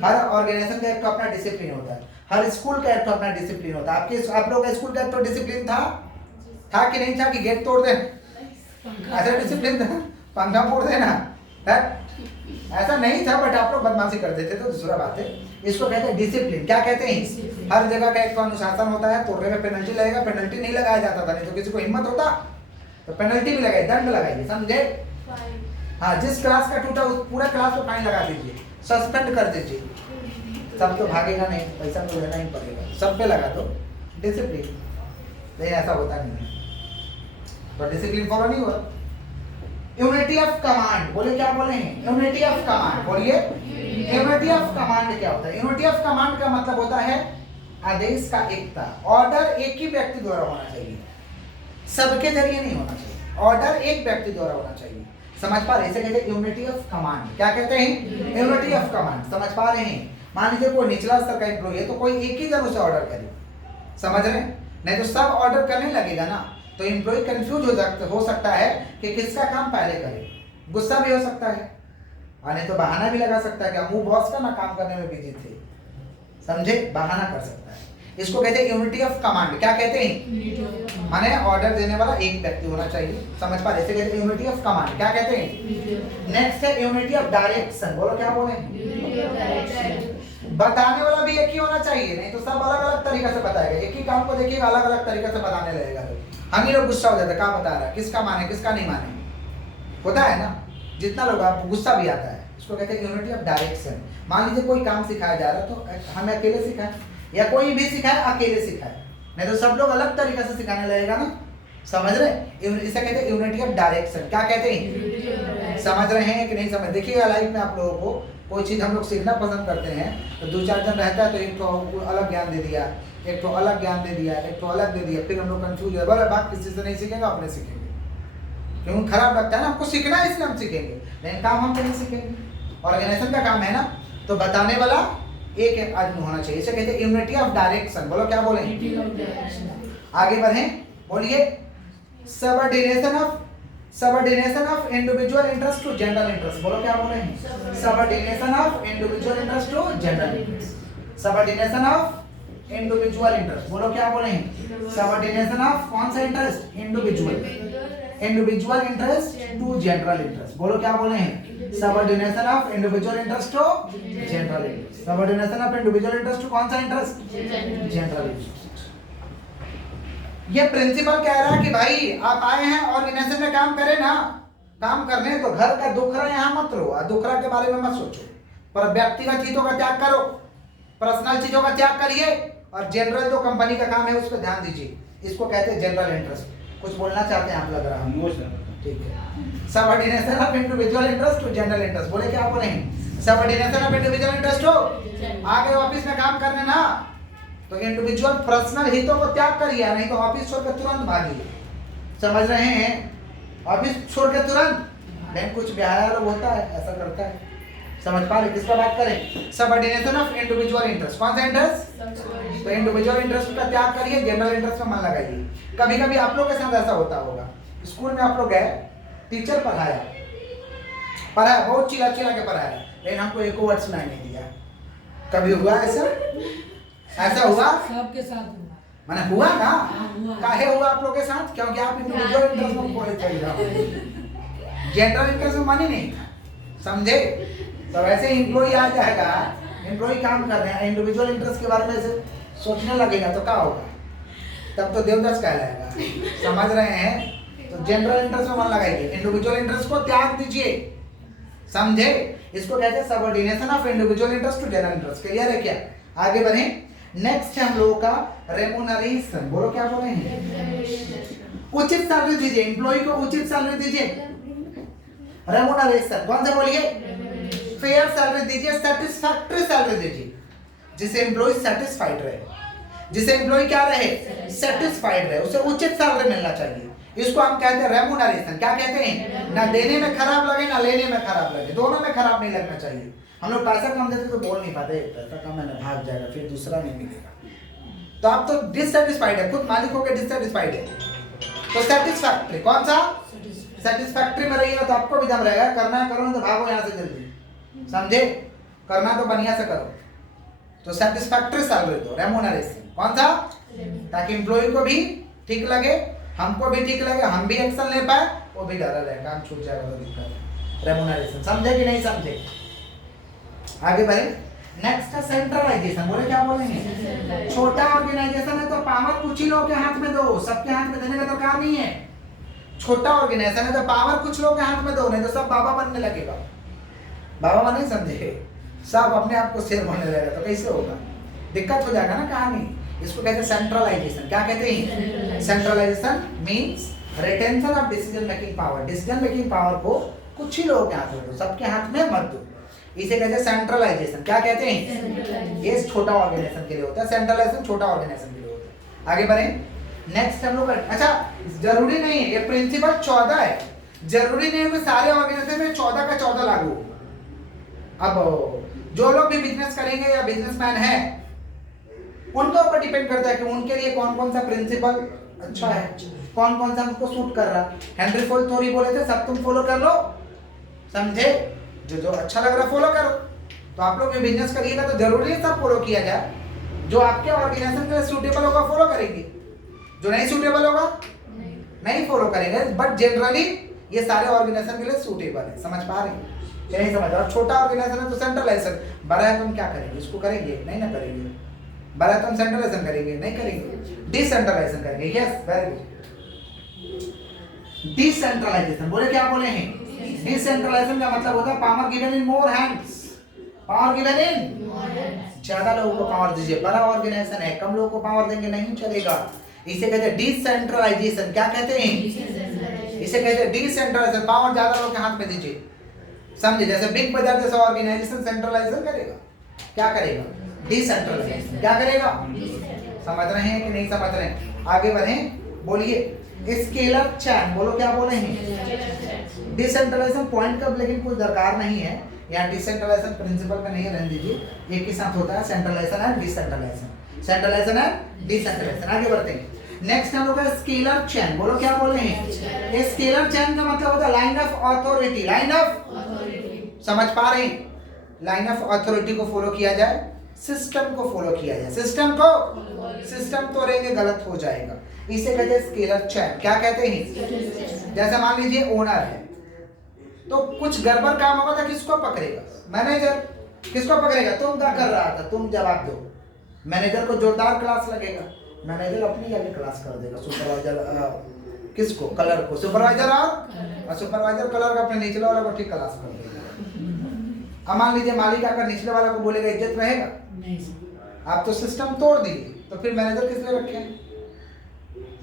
हर ऑर्गेनाइजेशन का एक अपना डिसिप्लिन होता है, हर स्कूल का एक अपना डिसिप्लिन होता है। आप लोग का स्कूल का तो डिसिप्लिन था कि नहीं था कि गेट तोड़ दे, ऐसा डिसिप्लिन था, पंखा फोड़ देना, ऐसा नहीं था, बट आप लोग बदमाशी कर देते तो दूसरा बात है। इसको कहते हैं डिसिप्लिन। क्या कहते हैं? हर जगह का एक अनुशासन होता है, तोड़ने में पेनल्टी लगेगा, पेनल्टी नहीं लगाया जाता था, नहीं तो किसी को हिम्मत होता तो पेनल्टी भी लगाई, दंड लगाइए, समझे? हाँ, जिस क्लास का टूटा उस पूरा क्लास को फाइन लगा दीजिए, सस्पेंड कर दीजिए। सब तो भागेगा नहीं, पैसा तो देना ही पड़ेगा, सब पे लगा दो डिसिप्लिन। लेकिन ऐसा होता नहीं है, तो डिसिप्लिन फॉलो नहीं हुआ। Unity of command. बोले क्या बोले हैं? Unity of command. बोलिए यूनिटी ऑफ कमांड क्या होता है? यूनिटी ऑफ कमांड का मतलब होता है आदेश का एकता। ऑर्डर एक ही व्यक्ति द्वारा होना चाहिए, सबके जरिए नहीं होना चाहिए। ऑर्डर एक व्यक्ति द्वारा होना चाहिए। समझ पा रहे? इसे कहते हैं यूनिटी ऑफ कमांड। क्या कहते हैं? Unity of command. समझ पा रहे हैं? मान लीजिए कोई निचला स्तर का एम्प्लॉय है तो कोई एक ही जन उसे ऑर्डर करे, समझ रहे हैं? नहीं तो सब ऑर्डर करने लगेगा ना, तो एम्प्लॉय कंफ्यूज हो सकता है कि किसका काम पहले करे। गुस्सा भी हो सकता है और नहीं तो बहाना भी लगा सकता है कि हम बॉस का ना काम करने में बिजी थे, समझे? बहाना कर सकता है। इसको कहते हैं यूनिटी ऑफ कमांड। क्या कहते हैं? माने ऑर्डर देने वाला एक व्यक्ति होना चाहिए। समझ पा रहे? इसे कहते हैं यूनिटी ऑफ कमांड। क्या कहते हैं? नेक्स्ट है यूनिटी ऑफ डायरेक्शन। बोलो क्या बोले? बताने वाला भी एक ही होना चाहिए, नहीं तो सब अलग अलग तरीके से बताएगा। एक ही काम को देखिएगा अलग अलग तरीके से बताने लगेगा। हम ही लोग गुस्सा हो जाते, क्या बता रहा है, किसका माने किसका नहीं माने, होता है ना। जितना लोग आपको गुस्सा भी आता है। इसको कहते हैं यूनिटी ऑफ डायरेक्शन। मान लीजिए कोई काम सिखाया जा रहा है तो हमें अकेले सिखाए या कोई भी सिखाए अकेले सिखाए, नहीं तो सब लोग अलग तरीके से सिखाने लगेगा ना, समझ रहे? इसे कहते हैं यूनिटी ऑफ डायरेक्शन। क्या कहते हैं? समझ रहे हैं कि नहीं समझ? देखिएगा लाइफ में आप लोगों को कोई चीज़ हम लोग सीखना पसंद करते हैं तो दो चार जन रहता है तो एक तो अलग ज्ञान दे दिया, एक तो अलग ज्ञान दे दिया, एक तो अलग दे दिया, फिर हम लोग कंफ्यूज है। बोले बात किसी से नहीं सीखेंगे, अपने सीखेंगे, क्योंकि खराब लगता है ना। हमको सीखना है इसलिए हम सीखेंगे, लेकिन काम हम नहीं सीखेंगे। ऑर्गेनाइजेशन का काम है ना, तो बताने वाला एक आदमी होना चाहिए। इसे कहते हैं यूनिटी ऑफ डायरेक्शन। बोलो क्या बोले? आगे बढ़े, बोलिए। Subordination of individual interest to general interest. बोलो क्या बोले? Subordination of individual interest to general interest. Subordination of individual interest. बोलो क्या बोले? सबऑर्डिनेशन ऑफ कौन सा interest? Individual interest to general interest. बोलो क्या बोले हैं? Subordination of individual interest to general interest. Subordination of individual interest to कौन सा इंटरेस्ट? General interest. ये प्रिंसिपल कह रहा है कि भाई आप आए हैं ऑर्गेनाइजेशन में काम करें ना, काम करने तो घर का दुखरा यहाँ मत लो, दुखरा के बारे में मत सोचो, पर व्यक्तिगत चीजों का त्याग करो, पर्सनल चीजों का त्याग करिए और जनरल जो कंपनी का काम है उस पर ध्यान दीजिए। इसको कहते हैं जनरल इंटरेस्ट। कुछ बोलना चाहते हैं आप? लग रहा है ठीक है। Subordination of individual interest to general interest. बोले क्या बोले? सबऑर्डिनेशन ऑफ इंडिविजुअल इंटरेस्ट हो। आगे ऑफिस में काम करने ना तो इंडिविजुअल पर्सनल हितों को त्याग करिए, नहीं तो ऑफिस छोड़कर तुरंत भागिए। समझ रहे हैं? ऑफिस छोड़ के तुरंत। लेकिन कुछ बेहाया लोग होता है, ऐसा करता है। समझ पा रहे? किसका बात करें? Subordination of individual interest. कौन सा इंटरेस्ट? तो इंडिविजुअल इंटरेस्ट का त्याग करिए, जनरल इंटरेस्ट में मन लगाइए। कभी कभी आप लोग के साथ ऐसा होता होगा, स्कूल में आप लोग गए, टीचर पढ़ाया बहुत चिल्ला चिल्ला के पढ़ाया, लेकिन हमको एक वर्ड सुनाई नहीं दिया। कभी हुआ ऐसा? ऐसा हुआ? सबके साथ हुआ। माने हुआ ना? हुआ। काहे हुआ आप लोग के साथ? क्योंकि आप इंडिविजुअल इंटरेस्ट में पढ़े चल रहे हो, जनरल इंटरेस्ट में मन ही नहीं था, समझे? तो वैसे एम्प्लॉय आ जाएगा, एम्प्लॉय काम कर रहे हैं, इंडिविजुअल इंटरेस्ट के बारे में से सोचने लगेगा तो क्या होगा? तब तो देवदास कहलाएगा। समझ रहे हैं? तो जनरल इंटरेस्ट में मन लगाइए, इंडिविजुअल इंटरेस्ट को त्याग दीजिए, समझे? इसको कहते हैं subordination of individual interest to general interest. Clear है क्या? आगे बढ़े। नेक्स्ट है हम लोगों का रेमुनरेशन। बोलो क्या बोले हैं? उचित सैलरी दीजिए, एम्प्लॉय को उचित सैलरी दीजिए। रेमुनरेशन कौन सा बोलिए? फेयर सैलरी दीजिए, सेटिस्फैक्टरी सैलरी दीजिए, जिससे एम्प्लॉय सेटिस्फाइड रहे, जिससे एम्प्लॉय क्या रहे? सेटिस्फाइड रहे, उसे उचित सैलरी मिलना चाहिए। इसको हम कहते हैं रेमुनरेशन। क्या कहते हैं? ना देने में खराब लगे ना लेने में खराब लगे, दोनों में खराब नहीं लगना चाहिए। हम लोग पैसा कम देते तो बोल नहीं पाते पैसा कम है ना, भाग जाएगा, फिर दूसरा नहीं मिलेगा। तो आप तो डिससेटिस्फाइड है, खुद मालिक होकर डिससेटिस्फाइड है, तो सेटिस्फैक्टरी। कौन सा? सेटिस्फैक्टरी में रहिएगा तो आपको भी दम रहेगा, करना है करो, नहीं तो भागो यहाँ से जल्दी, समझे? करना तो बढ़िया से करो। तो सेटिस्फैक्टरी सैलरी दो, रेमुनरेशन। कौन सा? ताकि एम्प्लॉय को भी ठीक लगे, हमको भी ठीक लगे, हम भी एक्शन ले पाए, वो भी डरा रहे, काम छूट जाएगा तो दिक्कत है। रेमुनरेशन समझे कि नहीं समझे? आगे बढ़े। नेक्स्ट है सेंट्रलाइजेशन। बोले क्या बोलेंगे? छोटा ऑर्गेनाइजेशन है तो पावर कुछ ही लोगों के हाथ में दो, सबके हाथ में देने का दरकार नहीं है। छोटा ऑर्गेनाइजेशन है तो पावर कुछ लोगों के हाथ में दो, नहीं तो सब बाबा बनने लगेगा। बाबा बने, समझे? सब अपने आप को शेर बनने लगेगा तो कैसे होगा? दिक्कत हो जाएगा ना कहानी। इसको कहते हैं सेंट्रलाइजेशन। क्या कहते हैं? Centralisation means retention of decision making power. Decision making power को कुछ ही लोगों के हाथ में दो, सबके हाथ में मत दो। इसे कहते हैं सेंट्रलाइजेशन। क्या कहते हैं? ये छोटा ऑर्गेनाइजेशन के लिए होता है, सेंट्रलाइजेशन छोटा ऑर्गेनाइजेशन के लिए होता है। आगे बढ़े। नेक्स्ट हम लोग अच्छा, जरूरी नहीं है, ये प्रिंसिपल 14 है, जरूरी नहीं है कि सारे ऑर्गेनाइजेशन में 14 का 14 लागू हो। अब जो लोग भी बिजनेस करेंगे या बिजनेसमैन है, उनके ऊपर डिपेंड करता है कि उनके लिए कौन कौन सा प्रिंसिपल अच्छा है, कौन कौन सा उनको सूट कर रहा। हेनरी फोर्ड थ्योरी बोले थे सब तुम फॉलो कर लो, समझे? जो जो अच्छा लग रहा है फॉलो करो। तो आप लोग भी बिजनेस करिएगा तो जरूरी है सब फॉलो किया जाए। जो आपके ऑर्गेनाइजेशन के लिए सूटेबल होगा फॉलो करेंगे, जो नहीं सूटेबल होगा नहीं फॉलो करेंगे। बट जनरली ये सारे ऑर्गेनाइजेशन के लिए सूटेबल है। समझ पा रहे हैं? नहीं समझ रहा? छोटा ऑर्गेनाइजेशन है तो सेंट्रलाइजेशन, बड़ा है तो हम क्या करेंगे? इसको करेंगे? नहीं ना करेंगे। बड़ा है तो हम सेंट्रलाइजेशन करेंगे? नहीं करेंगे, डिसेंट्रलाइजेशन करेंगे। Yes, very good. डिसेंट्रलाइजेशन बोले, क्या बोले हैं? डिसेंट्रलाइजेशन का मतलब होता है पावर गिवन इन मोर हैंड्स। पावर गिवन इन, ज्यादा लोगों को पावर दीजिए। बड़ा ऑर्गेनाइजेशन है, कम लोगों को पावर देंगे नहीं चलेगा। इसे कहते हैं डिसेंट्रलाइजेशन। क्या कहते हैं? इसे कहते हैं डिसेंट्रलाइजेशन। पावर ज्यादा लोगों के हाथ में दीजिए, समझे? जैसे बिग बाजार जैसा ऑर्गेनाइजेशन सेंट्रलाइजेशन करेगा, क्या करेगा? डिसेंट्रलाइजेशन। क्या करेगा? समझ रहे हैं कि नहीं समझ रहे हैं? आगे बढ़े, बोलिए। स्केलर चैन, बोलो क्या बोले हैं? डिसेंट्रलाइजेशन पॉइंट का लेकिन कोई दरकार नहीं है यहाँ। डिसेंट्रलाइजेशन प्रिंसिपल में नहीं है, रहने दीजिए। एक ही साथ होता है centralisation and decentralisation, centralisation and decentralisation. आगे बढ़ते हैं। नेक्स्ट हम लोग का स्केलर चैन, बोलो क्या बोले हैं? स्केलर चैन का मतलब होता है line of authority. Line of, समझ पा रहे हैं? लाइन ऑफ अथॉरिटी को फॉलो किया जाए, सिस्टम को फॉलो किया जाए। सिस्टम को, सिस्टम तोड़ेंगे गलत हो जाएगा। इसे कहते हैं स्केलर चैन। क्या कहते हैं? जैसे मान लीजिए ओनर है तो कुछ गड़बड़ काम होगा तो किसको पकड़ेगा? मैनेजर। किसको पकड़ेगा? तुम क्या कर रहा था, तुम जवाब दो। मैनेजर को जोरदार क्लास लगेगा, मैनेजर अपनी आगे क्लास कर देगा। सुपरवाइजर किसको? कलर को। सुपरवाइजर और सुपरवाइजर कलर का अपने निचले वाला को ठीक क्लास कर देगा। अब मान लीजिए मालिक आकर निचले वाला को बोलेगा, इज्जत रहेगा? नहीं। आप तो सिस्टम तोड़ दिए, तो फिर मैनेजर किस लिए रखे हैं?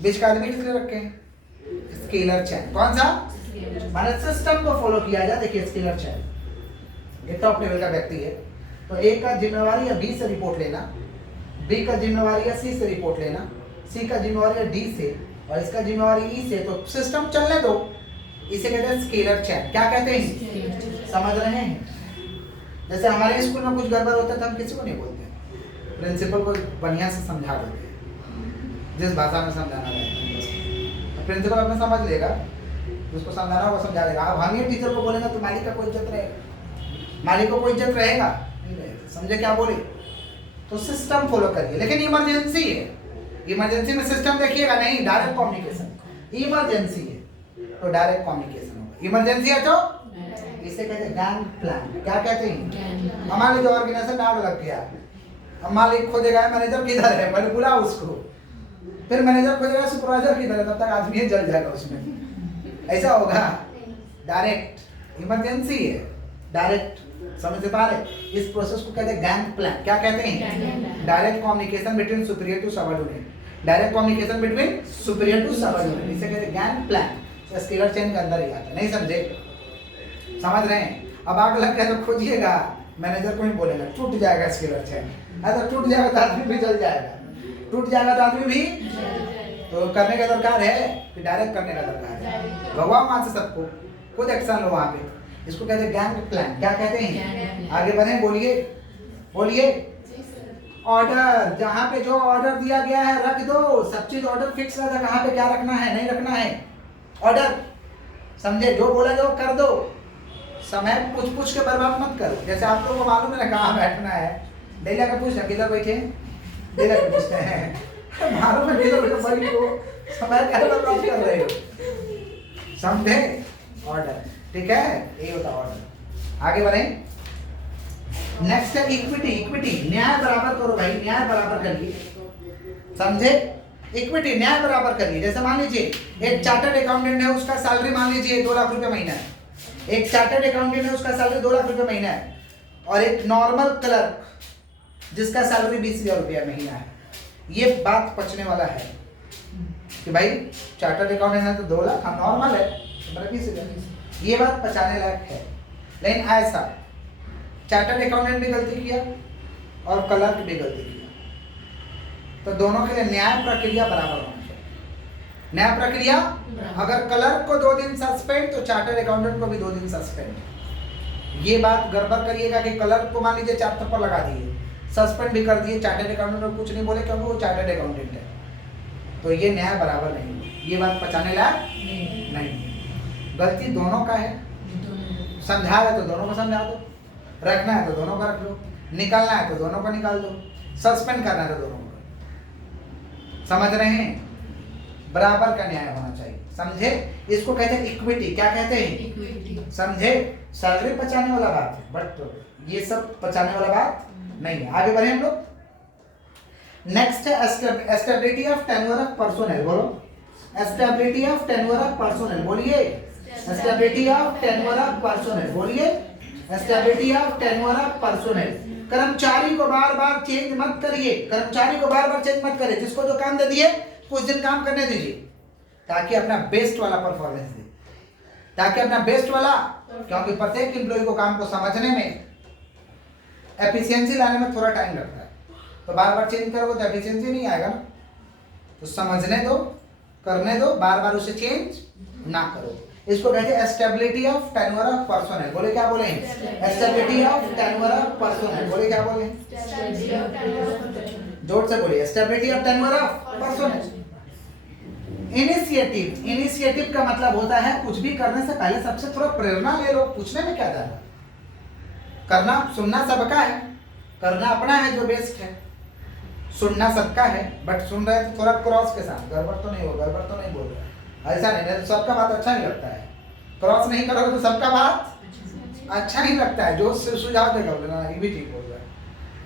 बीच का आदमी किस लिए रखे हैं? स्केलर चैन। कौन सा? माने सिस्टम को फॉलो किया जाए। देखिए स्केलर चैन, ये टॉप लेवल का व्यक्ति है तो ए का जिम्मेवारी है बी से रिपोर्ट लेना, बी का जिम्मेवारी है सी से रिपोर्ट लेना, सी का जिम्मेवारी है डी से, और इसका जिम्मेवारी ई से। तो सिस्टम चलने दो। इसे कहते हैं स्केलर चैन। क्या कहते हैं? समझ रहे हैं? जैसे हमारे स्कूल में कुछ गड़बड़ होता है तो हम किसी को नहीं बोलते, प्रिंसिपल को बढ़िया से समझा देते हैं, जिस भाषा में समझाना है। प्रिंसिपल अपना समझ लेगा, जिसको समझाना होगा समझा देगा। अब हम ये टीचर को बोलेंगे तो मालिक का कोई इज्जत रहेगा? मालिक को कोई इज्जत रहेगा? नहीं रहेगा। समझे क्या बोले? तो सिस्टम फॉलो करिए। लेकिन इमरजेंसी है, इमरजेंसी में सिस्टम देखिएगा नहीं, डायरेक्ट कम्युनिकेशन। इमरजेंसी है तो डायरेक्ट कम्युनिकेशन होगा। इमरजेंसी है तो इसे कहते हैं गैंग प्लान। क्या कहते हैं? हमारे जो ऑर्गेनाइजेशन में आग लग गया, अब मालिक खोजेगा मैनेजर किधर है, पहले बुला उसको, फिर मैनेजर खोजेगा सुपरवाइजर किधर है, तब तक आदमी जल जाएगा उसमें। ऐसा होगा? डायरेक्ट इमरजेंसी है, डायरेक्ट। समझ पा रहे? इस प्रोसेस को कहते हैं गैंग प्लान। क्या कहते हैं? Direct communication between superior to subordinate. Direct communication between superior to subordinate, इसे कहते हैं गैंग प्लान। स्केलर चेन के अंदर ही आता है। नहीं समझे? समझ रहे हैं? अब आग लग गया तो खोजिएगा, मैनेजर को ही बोलेगा, टूट जाएगा स्केलर चेन। अगर टूट जाएगा तो आदमी भी जल जाएगा, टूट जाएगा तो आदमी भी। तो करने का दरकार है कि डायरेक्ट करने का दरकार है? भगवान वहां से सबको खुद एक्शन लो वहां पे। इसको कहते हैं गैंग प्लान। क्या कहते हैं? आगे बढ़े, बोलिए बोलिए। ऑर्डर, जहां पे जो ऑर्डर दिया गया है रख दो। सब चीज ऑर्डर फिक्स रहता है, कहां पे क्या रखना है नहीं रखना है। ऑर्डर, समझे? जो बोला जो कर दो। समय पूछ पूछ के बर्बाद मत करो। जैसे आप लोगों को मालूम है ना कहाँ बैठना है, डेला का पूछना किधर बैठे, डेला का पूछते हैं, मालूम है किधर बैठे, बड़ी को समय क्या बर्बाद कर रहे हो। समझे? ऑर्डर, ठीक है? यही होता ऑर्डर। आगे बढ़े। नेक्स्ट है इक्विटी। इक्विटी, न्याय बराबर करो भाई, न्याय बराबर करिए। समझे? इक्विटी, न्याय बराबर करिए। जैसे मान लीजिए एक चार्टर्ड अकाउंटेंट है, उसका सैलरी मान लीजिए 2 लाख रुपए महीना है। एक चार्टर्ड अकाउंटेंट है, उसका सैलरी 2 लाख रुपए महीना है, और एक नॉर्मल क्लर्क जिसका सैलरी 20,000 रुपया महीना है। ये बात पचने वाला है कि भाई चार्टर्ड अकाउंटेंट है तो 2 लाख, हाँ नॉर्मल है तो 20,000। ये बात पचाने लायक है। लेकिन ऐसा चार्टर्ड अकाउंटेंट भी गलती किया और क्लर्क भी गलती किया, तो दोनों के लिए न्याय प्रक्रिया बराबर होना चाहिए। न्याय प्रक्रिया, अगर क्लर्क को 2 दिन सस्पेंड तो चार्टर्ड अकाउंटेंट को भी 2 दिन सस्पेंड। ये बात गड़बड़ करिएगा कि क्लर्क को मान लीजिए 4 थप्पड़ लगा दिए, सस्पेंड भी कर दिए, चार्टर्ड अकाउंटेंट को कुछ नहीं बोले क्योंकि वो चार्टर्ड अकाउंटेंट है, तो ये न्याय बराबर नहीं हुआ। ये बात पचाने लायक नहीं है। गलती दोनों का है, समझा है तो दोनों को समझा दो, रखना है तो दोनों को रख लो, निकालना है तो दोनों को निकाल दो, सस्पेंड करना है तो दोनों को। समझ रहे हैं? बराबर का न्याय होना चाहिए, समझे? इसको कहते हैं इक्विटी। क्या कहते हैं? इक्विटी। समझे? सैलरी बचाने वाला बात है, बट ये सब बचाने वाला बात नहीं है। आगे बढ़े हम लोग। नेक्स्ट है stability of tenure of personnel. बोलो, stability of tenure of personnel. बोलिए, stability of tenure of personnel. बोलिए, stability of tenure of personnel. कर्मचारी को बार बार चेंज मत करिए, कर्मचारी को बार बार चेंज मत करिए। जिसको जो काम दे दिए कुछ दिन काम करने दीजिए, ताकि अपना बेस्ट वाला परफॉर्मेंस दे, ताकि अपना बेस्ट वाला, क्योंकि प्रत्येक एम्प्लॉय को काम को समझने में, एफिशिएंसी लाने में थोड़ा टाइम लगता है, तो बार बार चेंज करोगे तो एफिशिएंसी नहीं आएगा ना। तो समझने दो, करने दो, बार बार उसे चेंज ना करो। इसको कहते हैं stability of tenure of personnel. बोले, क्या बोले? Stability of tenure of personnel. बोले, क्या बोले? जोर से बोलिए, stability of tenure of personnel. Initiative, initiative का मतलब होता है कुछ भी करने से पहले सबसे थोड़ा प्रेरणा ले लो। पूछने में क्या जाना, करना सुनना सबका है, करना अपना है जो बेस्ट है। सुनना सबका है, बट सुन रहे तो थोड़ा क्रॉस के साथ, गड़बड़ तो नहीं हो, गड़बड़ तो नहीं बोल रहे, ऐसा नहीं, तो सबका बात अच्छा नहीं लगता है। क्रॉस नहीं करोगे तो सबका बात अच्छा नहीं लगता है। जो सुझाव देगा बोलना ये भी ठीक बोल रहा है,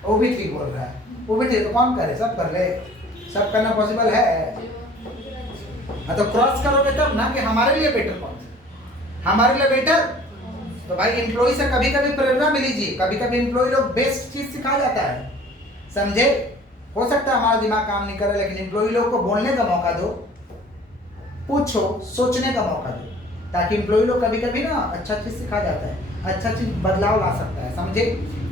वो भी ठीक बोल रहा है, वो भी ठीक, तो कौन करे? सब कर ले, सब करना पॉसिबल है। तो क्रॉस करोगे तब ना कि हमारे लिए बेटर कौन सा, हमारे लिए बेटर। तो भाई एम्प्लॉय से कभी कभी प्रेरणा मिलीजिए, कभी कभी एम्प्लॉय लोग बेस्ट चीज सिखा जाता है, समझे? हो सकता है हमारा दिमाग काम नहीं करे, लेकिन एम्प्लॉय लोग को बोलने का मौका दो, पूछो, सोचने का मौका दो, ताकि एम्प्लॉय लोग कभी कभी ना अच्छा चीज सिखा जाता है, अच्छा चीज बदलाव ला सकता है, समझे?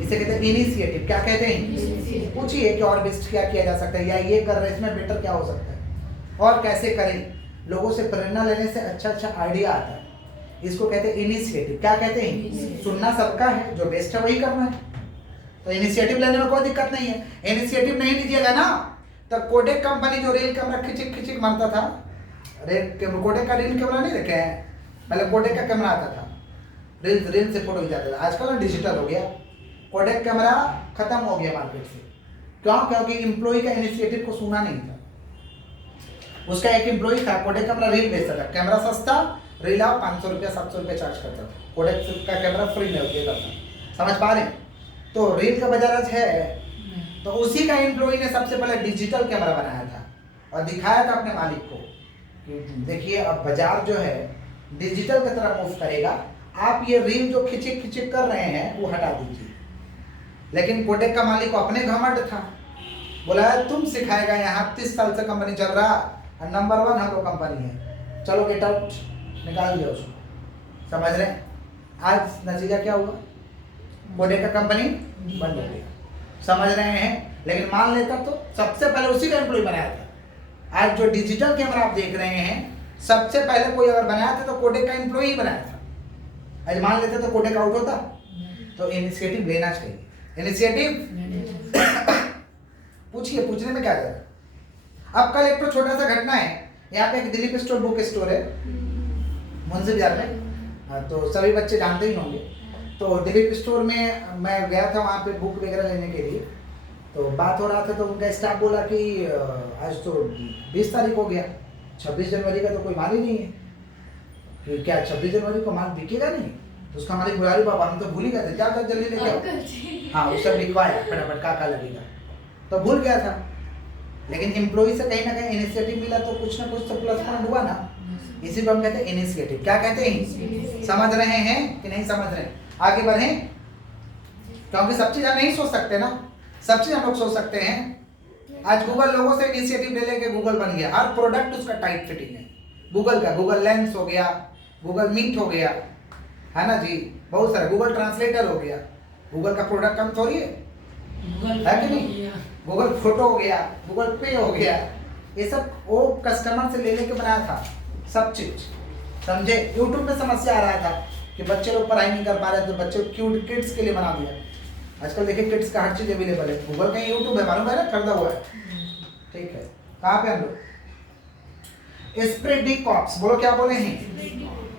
इसे कहते हैं इनिशिएटिव। क्या कहते हैं? पूछिए कि और बेस्ट क्या किया जा सकता है, या ये कर रहे हैं इसमें बेटर क्या हो सकता है, और कैसे करें। लोगों से प्रेरणा लेने से अच्छा अच्छा आइडिया आता है, इसको कहते हैं इनिशिएटिव। क्या कहते हैं? सुनना सबका है, जो बेस्ट है वही करना है, तो इनिशिएटिव लेने में कोई दिक्कत नहीं है। इनिशिएटिव नहीं लीजिएगा ना तो कोडेक कंपनी जो रेल कैमरा खिचिक खिचिक मारता था, कोडेक का रील कैमरा नहीं देखे हैं? पहले कोडेक का कैमरा आता था, रील से फोटो जाता था, आजकल ना डिजिटल हो गया। कोडेक कैमरा खत्म हो गया मार्केट से, क्यों? क्योंकि एम्प्लॉय का इनिशिएटिव को सुना नहीं था। उसका एक एम्प्लॉय था, कोडेक कैमरा रील बेचता था, कैमरा सस्ता, रील आप 500 रुपया 700 रुपया चार्ज करता था, कोडेक का कैमरा फ्री में देता था। समझ पा रहे? तो रील का बाजार आज है, तो उसी का एम्प्लॉय ने सबसे पहले डिजिटल कैमरा बनाया था और दिखाया था अपने मालिक को कि देखिए अब बाजार जो है डिजिटल की तरफ मूव करेगा, आप ये रील जो खिचिक खिचिक कर रहे हैं वो हटा दीजिए। लेकिन कोडेक का मालिक को अपने घमंड था, बोला तुम सिखाएगा, यहाँ 30 साल से कंपनी चल रहा और नंबर 1 हम लोग कंपनी है, चलो गेट आउट, निकाल दिया उसको। समझ रहे? आज नतीजा क्या हुआ? कोडेक का कंपनी बंद हो गया। समझ रहे हैं? लेकिन मान लेता तो सबसे पहले उसी का एम्प्लॉय बनाया था। आज जो डिजिटल कैमरा आप देख रहे हैं, सबसे पहले कोई अगर बनाया था तो कोडेक का एम्प्लॉय ही बनाया था। आज मान लेते तो कोडेक आउट होता। तो इनिशिएटिव लेना चाहिए। इनिशिएटिव पूछिए, पूछने में क्या जाएगा। अब कल एक तो छोटा सा घटना है, यहाँ पे एक दिलीप स्टोर बुक स्टोर है मुंशी बाजार में, तो सभी बच्चे जानते ही होंगे। तो दिलीप स्टोर में मैं गया था वहाँ पे बुक वगैरह लेने के लिए, तो बात हो रहा था, तो उनका स्टाफ बोला कि आज तो 20 तारीख हो गया, 26 जनवरी का तो कोई माल ही नहीं है, कि क्या 26 जनवरी को माल बिकेगा नहीं? तो उसका मालिक बोला अरे बाबा हम तो भूल ही गए थे, क्या जल्दी लेके आओ। हाँ, वो सब लिखवाया फटाफट का लगेगा, तो भूल गया था। लेकिन एम्प्लॉय से कहीं ना कहीं इनिशिएटिव मिला तो कुछ ना कुछ तो प्लस पॉइंट हुआ ना, इसी को हम कहते हैं इनिशिएटिव। क्या कहते हैं? समझ रहे हैं कि नहीं समझ रहे? आगे बढ़ें, क्योंकि सब चीज हम नहीं सोच सकते ना, सब चीज हम लोग सोच सकते हैं। आज गूगल लोगों से इनिशिएटिव ले लेके गूगल बन गया, हर प्रोडक्ट उसका टाइट फिटिंग है। गूगल का गूगल लेंस हो गया, गूगल मीट हो गया, है ना जी, बहुत सारा, गूगल ट्रांसलेटर हो गया, गूगल का प्रोडक्ट कम थोड़ी है गूगल है कि नहीं? गूगल फोटो हो गया, गूगल पे हो गया, ये सब वो कस्टमर से लेने के बनाया था सब चीज, समझे? यूट्यूब में समस्या आ रहा था कि बच्चे लोग पढ़ाई नहीं कर पा रहे, तो बच्चे क्यूट किड्स के लिए बना दिया। आजकल देखिए किड्स का हर चीज अवेलेबल है, गूगल का यूट्यूब है, मालूम है ना, खरीदा हुआ है। ठीक है, कहाँ पे हम लोग? स्प्रेड दी कॉप्स, बोलो क्या बोले हैं?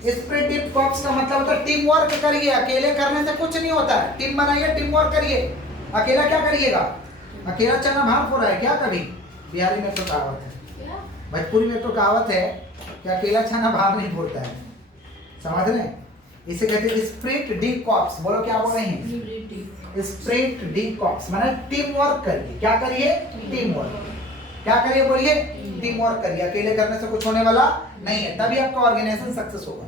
स्प्रेड दी कॉप्स का मतलब होता है टीम वर्क करिए, अकेले करने से कुछ नहीं होता है। टीम बनाइए, टीम वर्क करिए, अकेला क्या करिएगा? अकेला चना भाग हो रहा है क्या? कभी बिहारी में तो कहावत है, क्या? भोजपुरी में तो कहावत है कि अकेला चना भाग नहीं फोड़ता है, समझ रहे हैं? इसे कहते हैं स्प्रिट डी कॉप्स, बोलो क्या बोल रहे हैं? स्प्रिट डी कॉप्स माने टीम वर्क करिए, क्या करिए? टीम वर्क, क्या करिए बोलिए? टीम वर्क करिए, अकेले करने से कुछ होने वाला नहीं है, तभी आपका ऑर्गेनाइजेशन सक्सेस होगा,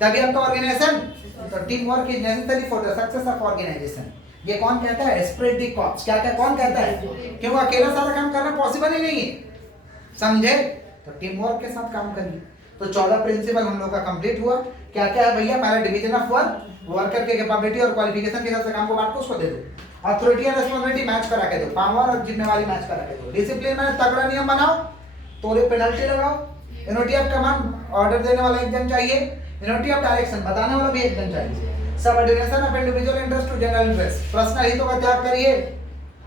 तभी आपका ऑर्गेनाइजेशन, तो team work is necessary for the success of organisation. ये कौन कहता है? स्प्रेड द कॉप्स, क्या क्या कौन कहता है? क्योंकि अकेला सारा काम करना पॉसिबल ही नहीं है, समझे? तो टीम वर्क के साथ काम करिए। तो 14 प्रिंसिपल हम लोग का कंप्लीट हुआ। क्या क्या है भैया? पहला डिवीजन ऑफ वर्क, वर्कर के कैपेबिलिटी और क्वालिफिकेशन के हिसाब से काम को बांट को उसको दे दो। अथॉरिटी और रिस्पांसिबिलिटी मैच करा के दो, पावर और जिम्मेवारी मैच करा के दो। डिसिप्लिन में तगड़ा नियम बनाओ, तोड़े पेनल्टी लगाओ। यूनिटी ऑफ कमांड, ऑर्डर देने वाला एक जन चाहिए। यूनिटी ऑफ डायरेक्शन, बताने वाला भी एक जन चाहिए। Subordination of individual interest to general interest, personal हितों का त्याग करिए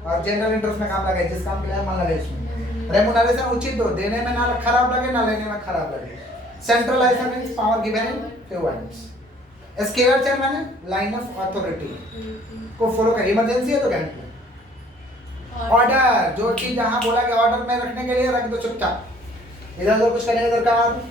और जनरल इंटरेस्ट में काम लगाइए, जिस काम के लिए मन लगे इसमें। रेमुनरेशन उचित दो, देने में ना खराब लगे ना लेने में खराब लगे। Centralisation means power given in few hands. Scalar chain माने लाइन ऑफ अथॉरिटी को फॉलो कर, इमरजेंसी है तो कैंसिल। ऑर्डर, जो चीज जहां बोला गया ऑर्डर में रखने के लिए रख दो चुपचाप, इधर उधर कुछ करने की दरकार।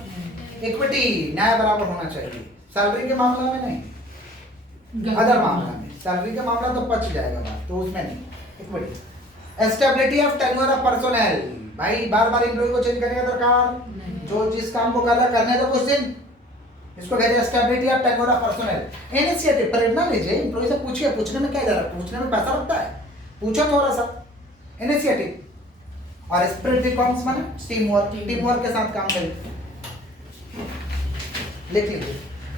इक्विटी, न्याय बराबर होना चाहिए, सैलरी के मामला में नहीं, अदर मामला में। सैलरी का मामला तो पच जाएगा बात, तो उसमें नहीं। Equity. Stability of tenure of personnel, भाई बार बार एम्प्लॉय को चेंज करने का दरकार, जो जिस काम को कर रहा है करने दो कुछ दिन, इसको कहते हैं stability of tenure of personnel. Initiative, प्रेरणा लीजिए, एम्प्लॉय से पूछिए, पूछने में क्या जा रहा है, पूछने में पैसा लगता है, पूछो थोड़ा सा। इनिशिएटिव। और स्प्रेड द कॉम्स माने टीम वर्क, टीम वर्क के साथ काम करिए। लिख लीजिए।